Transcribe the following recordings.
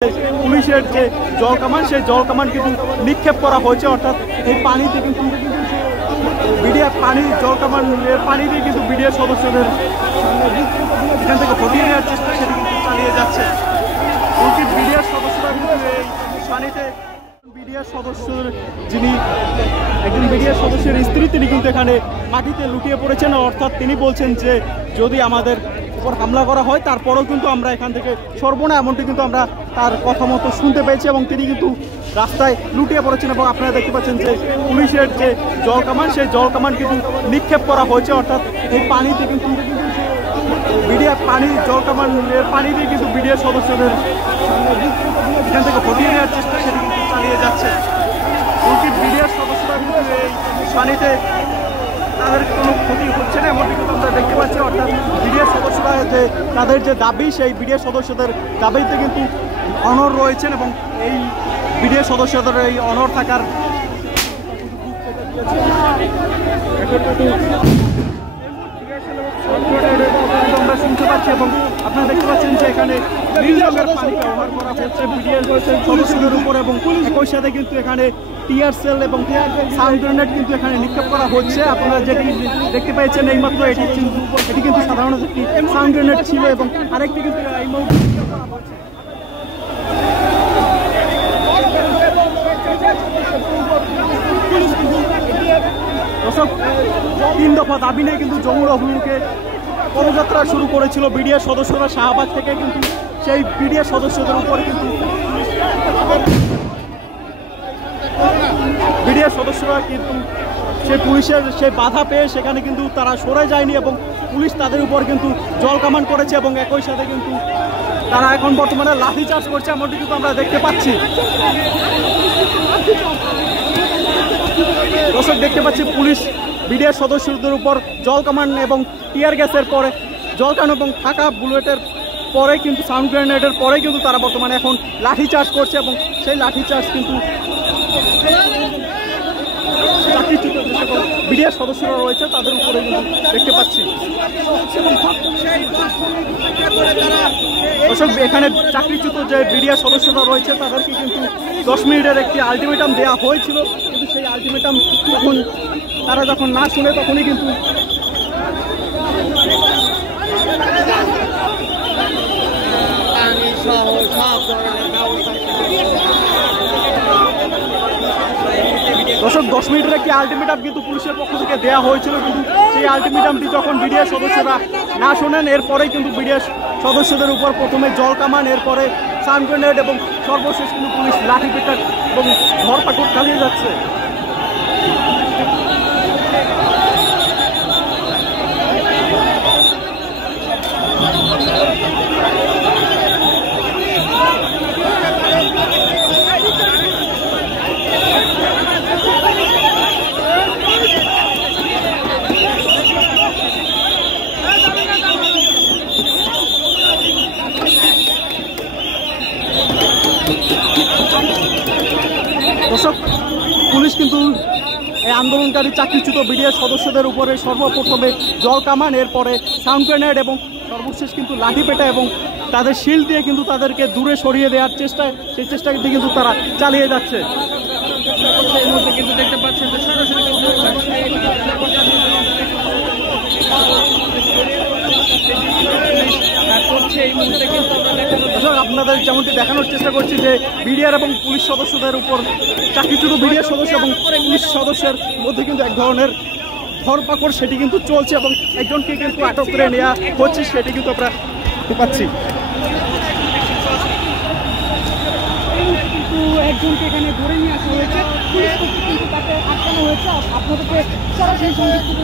পুলিশের যে জল কামান সেই জল কামান কিন্তু নিক্ষেপ করা হয়েছে, অর্থাৎ এই পানিতে কিন্তু জল কামানের পানি দিয়ে কিন্তু বিডিআর সদস্যদের এখান থেকে হটিয়ে নেওয়ার চেষ্টা সেটি কিন্তু চালিয়ে যাচ্ছে। বিডিআর সদস্যরা কিন্তু এই পানিতে একজন বিডিআর সদস্যের স্ত্রী তিনি কিন্তু এখানে মাটিতে লুটিয়ে পড়েছেন, অর্থাৎ তিনি বলছেন যে যদি আমাদের উপর হামলা করা হয় তারপরেও কিন্তু আমরা এখান থেকে সরব না, এমনটি কিন্তু আমরা তার কথা মতো শুনতে পেয়েছি এবং তিনি কিন্তু রাস্তায় লুটিয়ে পড়েছেন। এবং আপনারা দেখতে পাচ্ছেন যে পুলিশের যে জল কামান সেই জল কামান কিন্তু নিক্ষেপ করা হয়েছে, অর্থাৎ এই পানিতে কিন্তু জল কামানের পানি দিয়ে কিন্তু বিডিআর সদস্যদের এখান থেকে হটিয়ে নেওয়ার চেষ্টা সেটি কিন্তু চালিয়ে যাচ্ছে। বিডিআর সদস্যরা কিন্তু এই পানিতে তাদের কোনো ক্ষতি হচ্ছে না এমনটি কিন্তু আমরা দেখতে পাচ্ছি, অর্থাৎ বিডিআর সদস্যরা যে তাদের যে দাবি সেই বিডিআর সদস্যদের দাবিতে কিন্তু অনড় রয়েছেন এবং এই বিডিআর সদস্যদের এই অনড় থাকার আমরা শুনতে পাচ্ছি। এবং আপনারা দেখতে পাচ্ছেন যে এখানে নীল রঙের পানি ব্যবহার করা হচ্ছে বিডিআর সদস্যদের উপর এবং একই সাথে কিন্তু এখানে টিয়ার সেল এবং সাউন্ড গ্রেনেড কিন্তু এখানে নিক্ষেপ করা হচ্ছে। আপনারা যেটি দেখতে পেয়েছেন এইমাত্র এটি কিন্তু সাধারণত একটি সাউন্ড গ্রেনেড ছিল এবং আরেকটি কিন্তু এই মুহূর্তে দর্শক 3 দফা দাবি নিয়ে কিন্তু যমুনা অভিমুখে পদযাত্রা শুরু করেছিল বিডিআর সদস্যরা শাহবাগ থেকে, কিন্তু সেই বিডিআর সদস্যদের উপরে কিন্তু বিডিআর সদস্যরা কিন্তু সেই পুলিশের সেই বাধা পেয়ে সেখানে কিন্তু তারা সরে যায়নি এবং পুলিশ তাদের উপর কিন্তু জল কামান করেছে এবং একই সাথে কিন্তু তারা এখন বর্তমানে লাঠিচার্জ করছে এমনটি কিন্তু আমরা দেখতে পাচ্ছি। দর্শক দেখতে পাচ্ছি পুলিশ বিডিআর সদস্যদের উপর জল কামান এবং টিয়ার গ্যাসের পরে জল কামান এবং ফাঁকা বুলেটের পরে কিন্তু সাউন্ড গ্রেনেডের পরে কিন্তু তারা বর্তমানে এখন লাঠিচার্জ করছে এবং সেই লাঠিচার্জ কিন্তু বিডিআর সদস্যরা রয়েছে তাদের উপরে কিন্তু দেখতে পাচ্ছি। এখানে চাকরিচ্যুত যে বিডিআর সদস্যরা রয়েছে তাদেরকে কিন্তু 10 মিনিটের একটি আলটিমেটাম দেওয়া হয়েছিল, কিন্তু সেই আলটিমেটাম তারা যখন না শুনে তখনই কিন্তু দর্শক 10 মিনিটের একটি আলটিমেটাম কিন্তু পুলিশের পক্ষ থেকে দেওয়া হয়েছিল, কিন্তু সেই আলটিমেটামটি যখন বিডিআর সদস্যরা না শোনেন এরপরেই কিন্তু বিডিআর সদস্যদের উপর প্রথমে জল কামান, এরপরে সাউন্ড গ্রেনেড এবং সর্বশেষ কিন্তু পুলিশ লাঠি পেটা এবং ধরপাকড় চালিয়ে যাচ্ছে। দর্শক পুলিশ কিন্তু এই আন্দোলনকারী চাকরিচ্যুত বিডিআর সদস্যদের উপরে সর্বপ্রথমে জল কামান, এরপরে সাউন্ড গ্রেনেড এবং সর্বশেষ কিন্তু লাঠি পেটা এবং তাদের শিল্ড দিয়ে কিন্তু তাদেরকে দূরে সরিয়ে দেওয়ার সেই চেষ্টাটি কিন্তু তারা চালিয়ে যাচ্ছে। এই মুহূর্তে কিন্তু দেখতে পাচ্ছেন যে সরাসরি আপনাদের যেমনটি দেখানোর চেষ্টা করছি যে বিডিআর এবং পুলিশ সদস্যদের উপর চাকরিচ্যুত বিডিআর সদস্য এবং পুলিশ সদস্যের মধ্যে কিন্তু এক ধরনের ধরপাকড় সেটি কিন্তু চলছে এবং একজনকে কিন্তু আটক করে নেওয়া হচ্ছে সেটি কিন্তু আমরা পাচ্ছি। একজনকে এখানে ধরে নিয়ে আসা হয়েছে,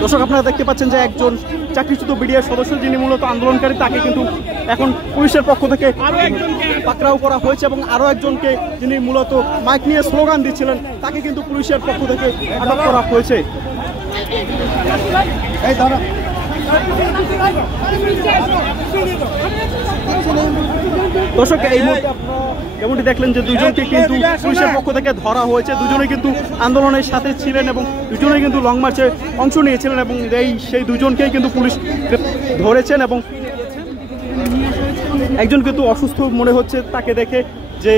দর্শক আপনারা দেখতে পাচ্ছেন যে একজন চাকরিচ্যুত বিডিআর সদস্য যিনি মূলত আন্দোলনকারী তাকে কিন্তু এখন পুলিশের পক্ষ থেকে পাকড়াও করা হয়েছে এবং আরও একজনকে যিনি মূলত মাইক নিয়ে স্লোগান দিচ্ছিলেন তাকে কিন্তু পুলিশের পক্ষ থেকে আটক করা হয়েছে। দর্শক এই মুহূর্তে আপনারা যেমনটি দেখলেন যে দুজনকে কিন্তু পুলিশের পক্ষ থেকে ধরা হয়েছে, দুজনে কিন্তু আন্দোলনের সাথে ছিলেন এবং দুজনেই কিন্তু লং মার্চে অংশ নিয়েছিলেন এবং সেই দুজনকেই কিন্তু পুলিশ ধরেছেন এবং একজন কিন্তু অসুস্থ মনে হচ্ছে তাকে দেখে, যে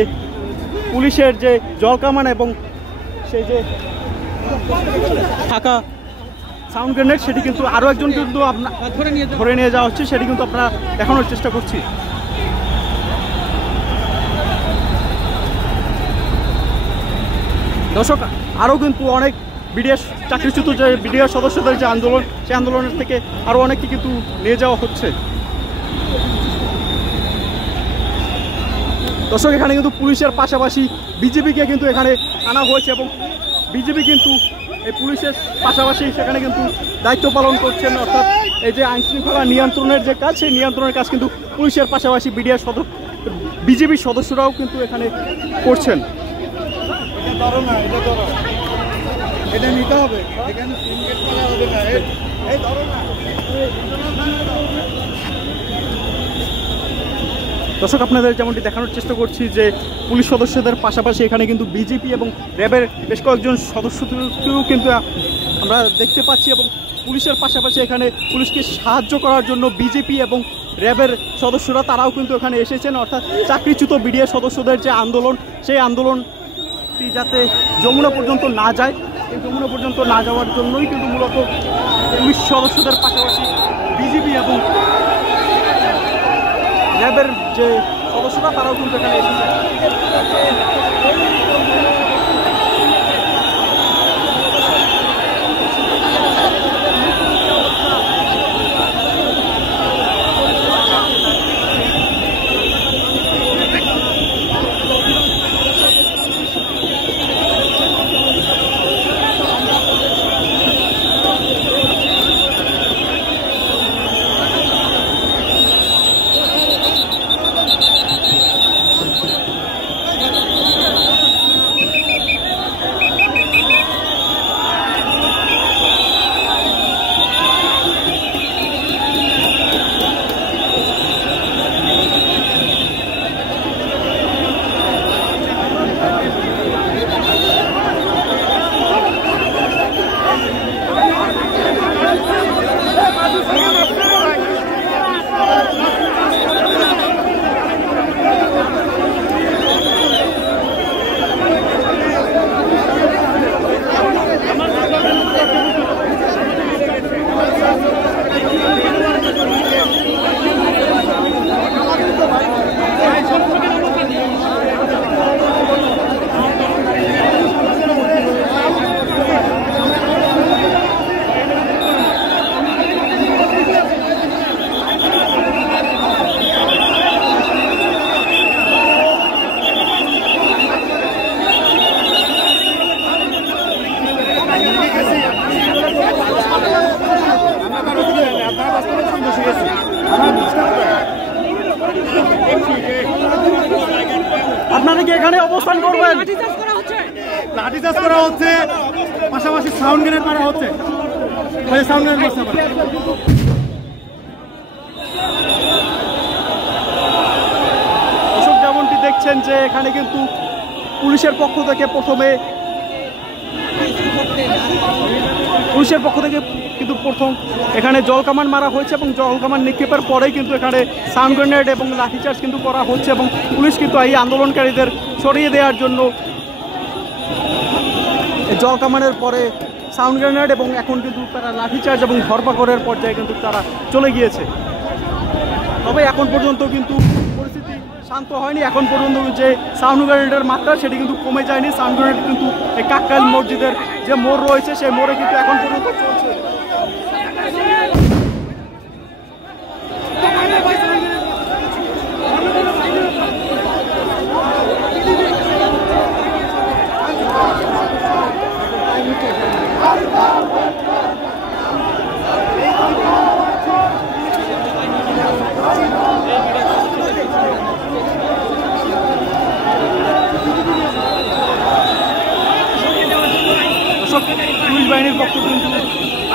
পুলিশের যে জলকামান এবং সেই যে ফাঁকা সাউন্ড গ্রেনেড সেটি কিন্তু আরও একজন কিন্তু আপনার ধরে নিয়ে যাওয়া হচ্ছে, সেটি কিন্তু আপনারা দেখানোর চেষ্টা করছি। দর্শক, আরও কিন্তু অনেক বিডিএস চাকরিচ্যুত যে বিডিএস সদস্যদের যে আন্দোলন, সেই আন্দোলনের থেকে আরও অনেককে কিন্তু নিয়ে যাওয়া হচ্ছে। দর্শক, এখানে কিন্তু পুলিশের পাশাপাশি বিজেপিকে কিন্তু এখানে আনা হয়েছে এবং বিজেপি কিন্তু এই পুলিশের পাশাপাশি সেখানে কিন্তু দায়িত্ব পালন করছেন, অর্থাৎ এই যে আইনশৃঙ্খলা নিয়ন্ত্রণের যে কাজ, সেই নিয়ন্ত্রণের কাজ কিন্তু পুলিশের পাশাপাশি বিজেপির সদস্যরাও কিন্তু এখানে করছেন। এটা নিতে হবে, এখানে সিনগেট করা হবে না। এই ধরো না। দর্শক, আপনাদের যেমনটি দেখানোর চেষ্টা করছি যে পুলিশ সদস্যদের পাশাপাশি এখানে কিন্তু বিজেপি এবং র্যাবের বেশ কয়েকজন সদস্যকেও কিন্তু আমরা দেখতে পাচ্ছি এবং পুলিশের পাশাপাশি এখানে পুলিশকে সাহায্য করার জন্য বিজেপি এবং র্যাবের সদস্যরা তারাও কিন্তু এখানে এসেছেন, অর্থাৎ চাকরিচ্যুত বিডিএস সদস্যদের যে আন্দোলন, সেই আন্দোলনটি যাতে যমুনা পর্যন্ত না যায়, এই যমুনা পর্যন্ত না যাওয়ার জন্যই কিন্তু মূলত পুলিশ সদস্যদের পাশাপাশি বিজেপি এবং র্যাবের যে সদস্যরা তারাও কিন্তু এখানে এসেছে। আপনারা কি এখানে অবস্থান করবেন? লাঠিচার্জ করা হচ্ছে, পাশাপাশি সাউন্ড গ্রেনেড মারা হচ্ছে। সাউন্ড গ্রেনেড মারছে। দর্শক, যেমনটি দেখছেন যে এখানে কিন্তু পুলিশের পক্ষ থেকে প্রথম এখানে জলকামান মারা হয়েছে এবং জলকামান নিক্ষেপের পরেই কিন্তু এখানে সাউন্ড গ্রেনেড এবং লাঠিচার্জ কিন্তু করা হচ্ছে এবং পুলিশ কিন্তু এই আন্দোলনকারীদের সরিয়ে দেওয়ার জন্য জলকামানের পরে সাউন্ড গ্রেনেড এবং এখন কিন্তু তারা লাঠিচার্জ এবং ধরপাকড়ের পর্যায়ে কিন্তু তারা চলে গিয়েছে। তবে এখন পর্যন্ত কিন্তু পরিস্থিতি শান্ত হয়নি। এখন পর্যন্ত যে সাউন্ড গ্রেনেডের মাত্রা সেটি কিন্তু কমে যায়নি। সাউন্ড গ্রেনেড কিন্তু এই কাকরাইল মসজিদের যে মোড় রয়েছে সেই মোড়ে কিন্তু এখন পর্যন্ত চলছে। পুলিশ বাহিনীর পক্ষ কিন্তু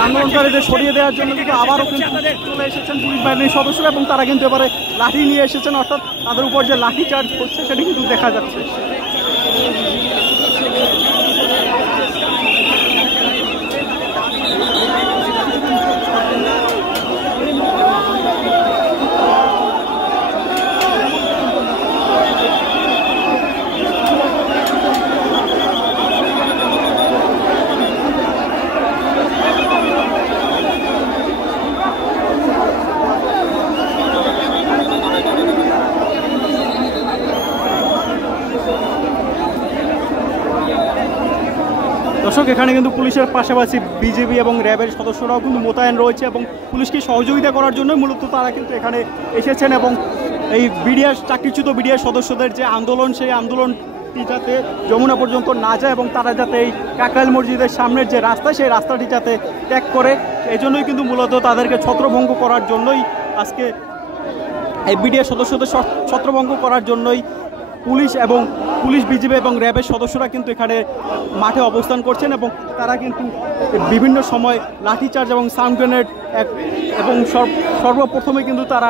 আন্দোলনকারীদের সরিয়ে দেওয়ার জন্য কিন্তু আবারও কিন্তু চলে এসেছেন পুলিশ বাহিনীর সদস্যরা এবং তারা কিন্তু এবারে লাঠি নিয়ে এসেছেন, অর্থাৎ তাদের উপর যে লাঠি চার্জ হচ্ছে সেটি কিন্তু দেখা যাচ্ছে। দর্শক, এখানে কিন্তু পুলিশের পাশাপাশি বিজেপি এবং র্যাবের সদস্যরাও কিন্তু মোতায়েন রয়েছে এবং পুলিশকে সহযোগিতা করার জন্যই মূলত তারা কিন্তু এখানে এসেছেন এবং এই বিডিআর চাকরিচ্যুত বিডিআর সদস্যদের যে আন্দোলন, সেই আন্দোলনটি যাতে যমুনা পর্যন্ত না যায় এবং তারা যাতে এই কাকরাইল মসজিদের সামনের যে রাস্তা, সেই রাস্তাটি যাতে ত্যাগ করে, এই জন্যই কিন্তু মূলত তাদেরকে ছত্রভঙ্গ করার জন্যই আজকে এই বিডিআর সদস্যদের ছত্রভঙ্গ করার জন্যই পুলিশ বিজেপি এবং র্যাবের সদস্যরা কিন্তু এখানে মাঠে অবস্থান করছেন এবং তারা কিন্তু বিভিন্ন সময় লাঠিচার্জ এবং সাউন্ড গ্রেনেড এবং সর্বপ্রথমে কিন্তু তারা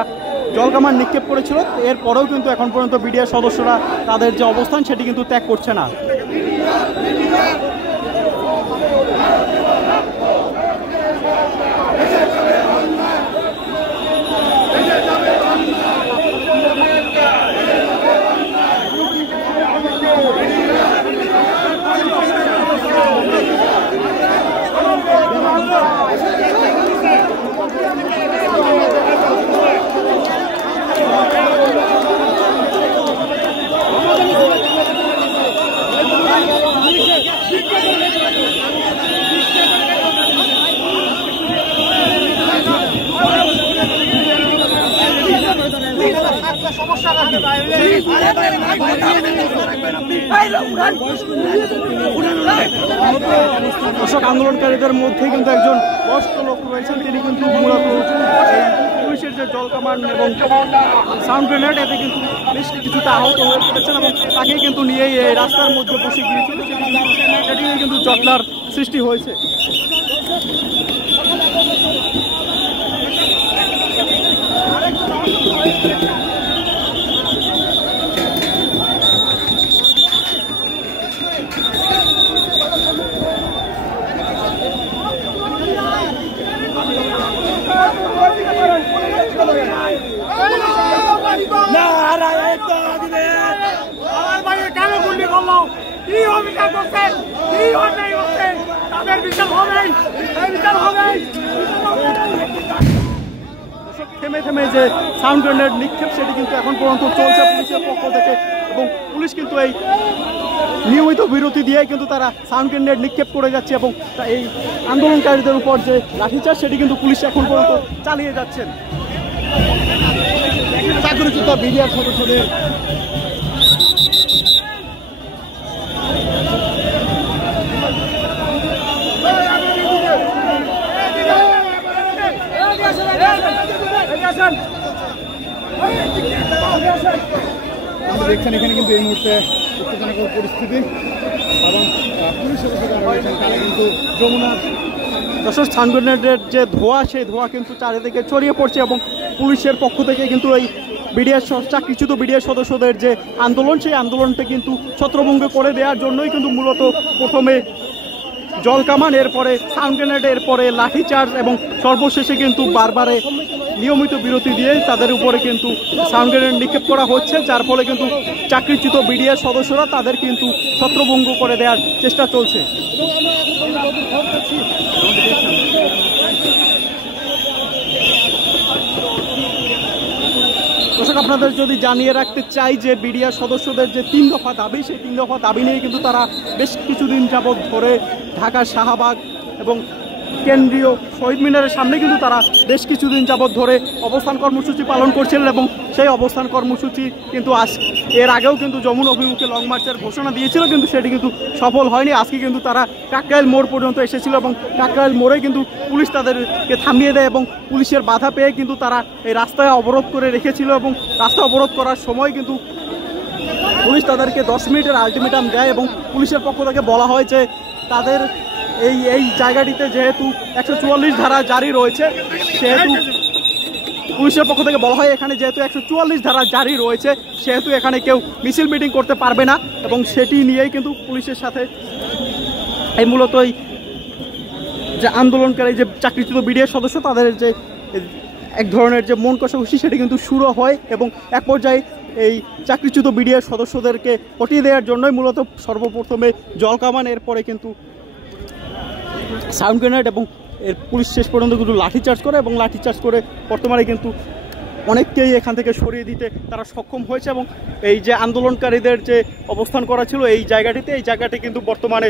জলকামান নিক্ষেপ করেছিল। এরপরেও কিন্তু এখন পর্যন্ত বিডিআর সদস্যরা তাদের যে অবস্থান সেটি কিন্তু ত্যাগ করছে না। দর্শক, আন্দোলনকারীদের মধ্যে কিন্তু একজন বয়স্ক লোক রয়েছেন, তিনি কিন্তু মূলত পুলিশের যে জলকামান এবং সাউন্ড গ্রেনেড এতে কিন্তু বেশ কিছুটা আহত হয়ে পড়েছেন এবং তাকে কিন্তু নিয়েই এই রাস্তার মধ্যে বসে গিয়েছিল, সেটি কিন্তু জটলার সৃষ্টি হয়েছে। থেমে থেমে যে সাউন্ড গ্রেনেড নিক্ষেপ সেটি কিন্তু এখন পর্যন্ত চলছে পুলিশের পক্ষ থেকে এবং পুলিশ কিন্তু এই নিয়মিত বিরতি দিয়ে কিন্তু তারা সাউন্ড গ্রেনেড নিক্ষেপ করে যাচ্ছে এবং এই আন্দোলনকারীদের উপর যে লাঠিচার্জ সেটি কিন্তু পুলিশ এখন পর্যন্ত চালিয়ে যাচ্ছেন। চাকরিচ্যুত বিডিআর সদস্যদের দেখছেন এখানে কিন্তু এই মুহূর্তে উত্তেজনাকর পরিস্থিতি এবং পুলিশ সদস্যরা রয়েছেন তারা কিন্তু যমুনার দর্শক, সাউন্ড গ্রেনেডের যে ধোঁয়া, সেই ধোঁয়া কিন্তু চারিদিকে ছড়িয়ে পড়ছে এবং পুলিশের পক্ষ থেকে কিন্তু এই চাকরিচ্যুত বিডিআর সদস্যদের যে আন্দোলন, সেই আন্দোলনটা কিন্তু ছত্রভঙ্গ করে দেওয়ার জন্যই কিন্তু মূলত প্রথমে জলকামান, এরপরে সাউন্ড গ্রেনেড, এরপরে লাঠিচার্জ এবং সর্বশেষে কিন্তু বারবারে নিয়মিত বিরতি দিয়ে তাদের উপরে কিন্তু সাউন্ড গ্রেনেড নিক্ষেপ করা হচ্ছে, যার ফলে কিন্তু চাকরিচ্যুত বিডিআর সদস্যরা তাদের কিন্তু ছত্রভঙ্গ করে দেওয়ার চেষ্টা চলছে। দর্শক, আপনাদের যদি জানিয়ে রাখতে চাই যে বিডিআর সদস্যদের যে 3 দফা দাবি, সেই 3 দফা দাবি নিয়ে কিন্তু তারা বেশ কিছুদিন যাবৎ ধরে ঢাকার শাহবাগ এবং কেন্দ্রীয় শহীদ মিনারের সামনে কিন্তু তারা বেশ কিছুদিন যাবৎ ধরে অবস্থান কর্মসূচি পালন করছিলেন এবং সেই অবস্থান কর্মসূচি কিন্তু এর আগেও কিন্তু যমুনা অভিমুখে লং মার্চের ঘোষণা দিয়েছিল, কিন্তু সেটি কিন্তু সফল হয়নি। আজকে কিন্তু তারা কাকরাইল মোড় পর্যন্ত এসেছিল এবং কাকরাইল মোড়ে কিন্তু পুলিশ তাদেরকে থামিয়ে দেয় এবং পুলিশের বাধা পেয়ে কিন্তু তারা এই রাস্তায় অবরোধ করে রেখেছিল এবং রাস্তা অবরোধ করার সময় কিন্তু পুলিশ তাদেরকে 10 মিনিটের আলটিমেটাম দেয় এবং পুলিশের পক্ষ থেকে বলা হয় যে তাদের এই জায়গাটিতে যেহেতু 144 ধারা জারি রয়েছে, সেহেতু পুলিশের পক্ষ থেকে বলা হয় এখানে যেহেতু 144 ধারা জারি রয়েছে, সেহেতু এখানে কেউ মিছিল মিটিং করতে পারবে না এবং সেটি নিয়েই কিন্তু পুলিশের সাথে এই মূলত যে আন্দোলনকারী যে চাকরিচ্যুত বিডিআর সদস্য তাদের যে এক ধরনের যে মন কষাকষি সেটি কিন্তু শুরু হয় এবং এক পর্যায়ে এই চাকরিচ্যুত বিডিআর সদস্যদেরকে হটিয়ে দেওয়ার জন্যই মূলত সর্বপ্রথমে জলকামান, এরপরে কিন্তু সাউন্ড গ্রেনেড এবং এর পুলিশ শেষ পর্যন্ত কিন্তু লাঠিচার্জ করে এবং লাঠিচার্জ করে বর্তমানে কিন্তু অনেককেই এখান থেকে সরিয়ে দিতে তারা সক্ষম হয়েছে এবং এই যে আন্দোলনকারীদের যে অবস্থান করা ছিল এই জায়গাটি কিন্তু বর্তমানে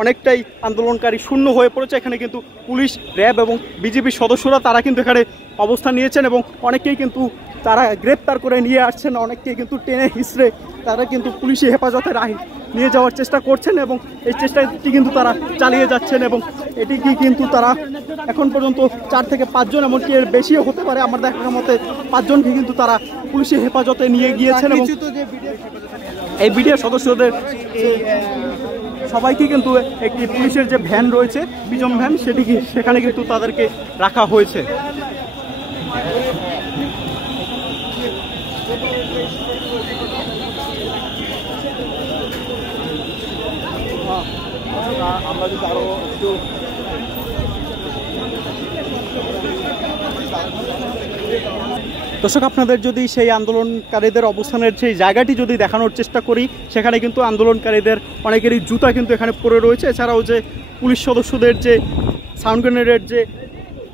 অনেকটাই আন্দোলনকারী শূন্য হয়ে পড়েছে। এখানে কিন্তু পুলিশ, র্যাব এবং বিজেপির সদস্যরা তারা কিন্তু এখানে অবস্থান নিয়েছেন এবং অনেকেই কিন্তু তারা গ্রেপ্তার করে নিয়ে আসছেন, অনেককেই কিন্তু টেনে হিসড়ে তারা কিন্তু পুলিশি হেফাজতে নিয়ে যাওয়ার চেষ্টা করছেন এবং এই চেষ্টাটি কিন্তু তারা চালিয়ে যাচ্ছেন এবং এটি কিন্তু তারা এখন পর্যন্ত 4 থেকে 5 জন, এমনকি এর বেশিও হতে পারে, আমার দেখার মতে 5 জনকে কিন্তু তারা পুলিশি হেফাজতে নিয়ে গিয়েছেন এবং এই বিডিআর সদস্যদের সবাইকে কিন্তু একটি পুলিশের যে ভ্যান রয়েছে, পিজন ভ্যান, সেখানে কিন্তু তাদেরকে রাখা হয়েছে। আমরা যদি আরো একটু দর্শক, আপনাদের যদি সেই আন্দোলনকারীদের অবস্থানের সেই জায়গাটি যদি দেখানোর চেষ্টা করি, সেখানে কিন্তু আন্দোলনকারীদের অনেকেরই জুতা কিন্তু এখানে পড়ে রয়েছে। এছাড়াও যে পুলিশ সদস্যদের যে সাউন্ড গ্রেনেডের যে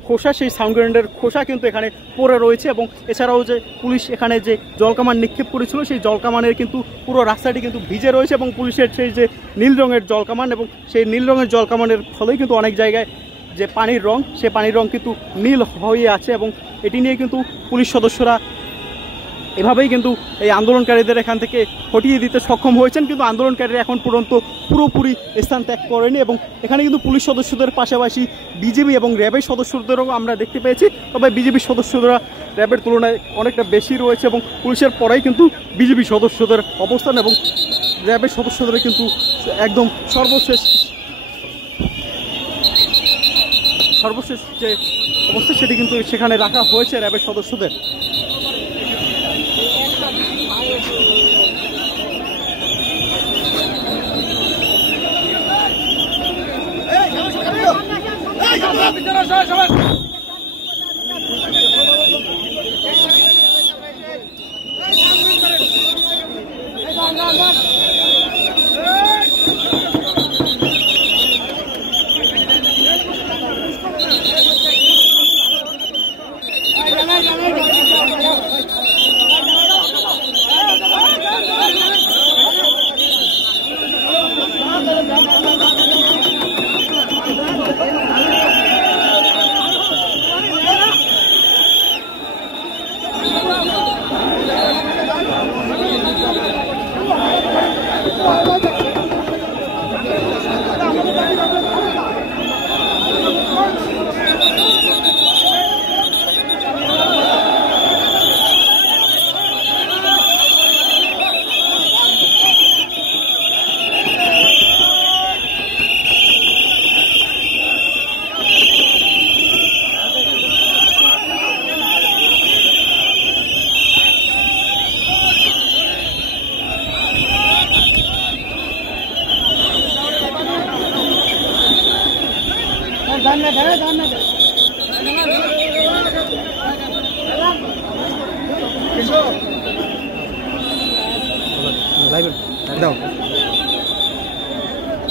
খোসা, সেই সাউন্ড গ্রেনেডের খোসা কিন্তু এখানে পড়ে রয়েছে এবং এছাড়াও যে পুলিশ এখানে যে জলকামান নিক্ষেপ করেছিল, সেই জলকামানের কিন্তু পুরো রাস্তাটি কিন্তু ভিজে রয়েছে এবং পুলিশের সেই যে নীল রঙের জলকামান এবং সেই নীল রঙের জলকামানের ফলেই কিন্তু অনেক জায়গায় যে পানির রং, সে পানির রং কিন্তু নীল হয়ে আছে এবং এটি নিয়ে কিন্তু পুলিশ সদস্যরা এভাবেই কিন্তু এই আন্দোলনকারীদের এখান থেকে হটিয়ে দিতে সক্ষম হয়েছেন। কিন্তু আন্দোলনকারীরা এখন পর্যন্ত পুরোপুরি স্থান ত্যাগ করেনি এবং এখানে কিন্তু পুলিশ সদস্যদের পাশাপাশি বিজেপি এবং র্যাবের সদস্যদেরও আমরা দেখতে পেয়েছি। তবে বিজেপির সদস্যরা র্যাবের তুলনায় অনেকটা বেশি রয়েছে এবং পুলিশের পরেই কিন্তু বিজেপি সদস্যদের অবস্থান এবং র্যাবের সদস্যদের কিন্তু একদম সর্বশেষ যে অবস্থা সেটি কিন্তু সেখানে রাখা হয়েছে র্যাবের সদস্যদের।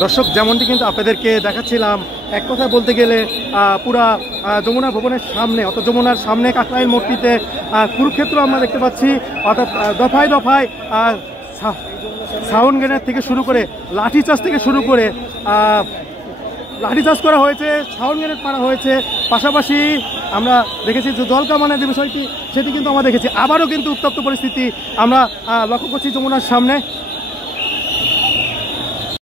দর্শক, যেমনটি কিন্তু আপনাদেরকে দেখাচ্ছিলাম, এক কথা বলতে গেলে পুরা যমুনা ভবনের সামনে, অর্থাৎ যমুনার সামনে কাকরাইল মোড়টিতে কুরুক্ষেত্র আমরা দেখতে পাচ্ছি। অর্থাৎ দফায় দফায় সাউন্ড গ্রেনেড থেকে শুরু করে লাঠিচার্জ থেকে শুরু করে লাঠিচার্জ করা হয়েছে, সাউন্ড গ্রেনেড মারা হয়েছে। পাশাপাশি আমরা দেখেছি যে জলকামানের যে বিষয়টি, সেটি কিন্তু আমরা দেখেছি। আবারও কিন্তু উত্তপ্ত পরিস্থিতি আমরা লক্ষ্য করছি যমুনার সামনে।